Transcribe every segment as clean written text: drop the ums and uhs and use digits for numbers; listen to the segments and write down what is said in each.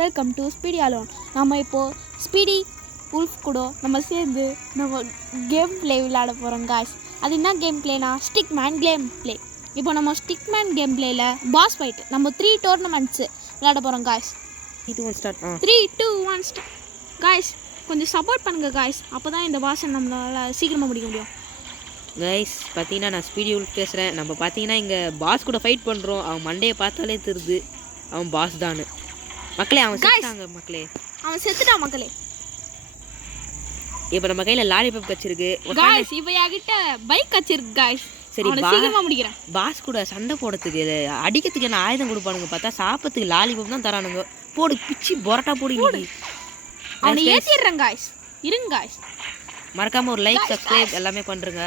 Welcome to speedy alone. நம்ம இப்போது speedy wolf கூட நம்ம சேர்ந்து நம்ம கேம் ப்ளே விளையாட போகிறோம் காய்ஸ். அது என்ன கேம் ப்ளேனா ஸ்டிக் மேன் கேம் ப்ளே. இப்போ நம்ம ஸ்டிக் மேன் கேம் ப்ளேயில் பாஸ் ஃபைட் நம்ம 3 டோர்னமெண்ட்ஸு விளையாட போகிறோம் காய்ஸ். 3, 2, 1 ஸ்டார்ட். 3, 2, 1 ஸ்டார்ட். காய்ஸ் கொஞ்சம் சப்போர்ட் பண்ணுங்கள் காய்ஸ், அப்போ தான் இந்த பாஸை நம்மளால் சீக்கிரமாக முடிக்க முடியும். கைஸ் பார்த்தீங்கன்னா நான் ஸ்பீடி உல்ஃப் பேசுகிறேன். நம்ம பார்த்தீங்கன்னா இங்கே பாஸ் கூட ஃபைட் பண்ணுறோம். அவன் மண்டையை பார்த்தாலே தெரியுது அவன் பாஸ் தானு. மக்களே அவன் செத்துட்டாங்க மக்களே, அவன் செத்துட்டான் மக்களே. இப்போ நம்ம கையில் லாலிபாப் கச்சிருக்கு காய்ஸ். இப்போ என்கிட்ட பைக் கச்சிருக்கு காய்ஸ். சரி சீக்கிரமாக முடிக்கிறேன். பாஸ் கூட சண்டை போடுறதுக்கு அடிக்கிறதுக்கு என்ன ஆயுதம் கொடுப்பானுங்க, பார்த்தா சாப்பிட்றதுக்கு லாலிபாப் தான் தரானுங்க. போடு பிச்சு பொரோட்டா போடு. அவனை ஏற்றிடுறேன் காய்ஸ், இருங்க காய்ஸ். மறக்காமல் ஒரு லைக் சப்ஸ்கிரைப் எல்லாமே பண்ணுறங்க.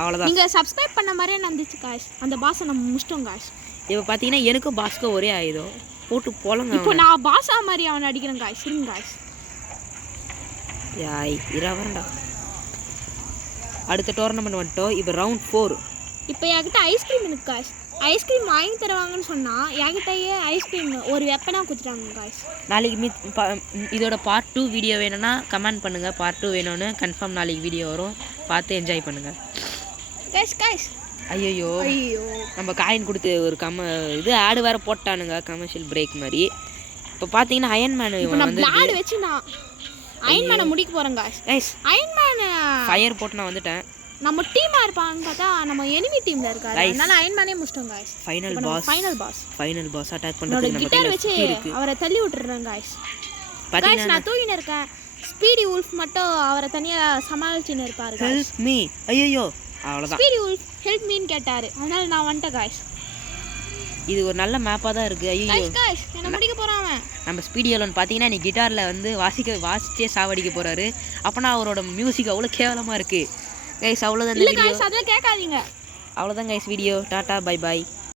அவ்வளோதான். நீங்கள் சப்ஸ்கிரைப் பண்ண மாதிரியே நடந்துச்சு காய்ஸ். அந்த பாஸை நம்ம முடிச்சிட்டோம் காய்ஸ். இப்போ பார்த்தீங்கன்னா எனக்கும் பாஸ்க்கும் ஒரே ஆயுதம் போட்டு போலங்க. இப்போ நான் பாஸா மாதிரி அவனை அடிக்கிறேன் காய்ஸ், இருங்க காய்ஸ். யாய் இரவரண்டா. அடுத்த டோர்னமெண்ட் வந்துட்டோம். இப்போ ரவுண்ட் 4. இப்போ என்கிட்ட ஐஸ்கிரீம் இருக்கு காய்ஸ். ஐஸ்கிரீம் வாங்கி தருவாங்கன்னு சொன்னால் என்கிட்டயே ஐஸ்கிரீம் ஒரு வெப்பனாக கொடுத்துட்டாங்க காய்ஸ். நாளைக்கு இதோட பார்ட் 2 வீடியோ வேணும்னா கமெண்ட் பண்ணுங்கள். பார்ட் 2 வேணும்னு கன்ஃபார்ம் நாளைக்கு வீடியோ வரும், பார்த்து என்ஜாய் பண்ணுங்கள் காய்ஸ். காய்ஸ் ஐயோ நம்ம காயின் கொடுத்து ஒரு இது ஆடு வேறு போட்டானுங்க, கமர்ஷியல் பிரேக் மாதிரி. இப்போ பார்த்தீங்கன்னா அயன்மேன் வந்து வச்சு நான் அயன்மேனை முடிக்க போகிறேன் காய்ஸ். அயன்மேன் ஃபயர் போட்டு நான் வந்துட்டேன். நம்ம டீமா இருப்பான்னு பார்த்தா நம்ம எனிமி டீம்ல இருக்காரு. அதனால அயன்மேனே முடிச்சிட்டோம் காய்ஸ். ஃபைனல் பாஸ் அட்டாக் பண்றதுக்கு நம்ம கிட்ட வச்சு அவரை தள்ளி விட்டுறேன் காய்ஸ். காய்ஸ் நான் தூங்கின இருக்கேன். ஸ்பீடி உல்ஃப் மட்டும் அவரை தனியா சமாளிச்சுன்னு இருப்பாரு. Help me. ஐயோ அவ்வளவுதான். ஸ்பீடி உல்ஃப் ஹெல்ப் மீன்னு கேட்டாரு, அதனால நான் வந்துட்டேன் காய்ஸ். இது ஒரு நல்ல மேப்பா தான் இருக்கு. ஐயோ காய்ஸ் என்ன முடிக்க போறான் அவன். நம்ம ஸ்பீடி அலோன் பாத்தீங்கன்னா நீ கிட்டார்ல வந்து வாசிச்சே சாவடிக்க போறாரு. அப்பனா அவரோட மியூசிக் அவ்வளவு கேவலமா இருக்கு கைஸ். அவ்வளவுதான் இந்த வீடியோ. அதெல்லாம் கேட்காதீங்க. அவ்வளவுதான் guys video. Tata bye by.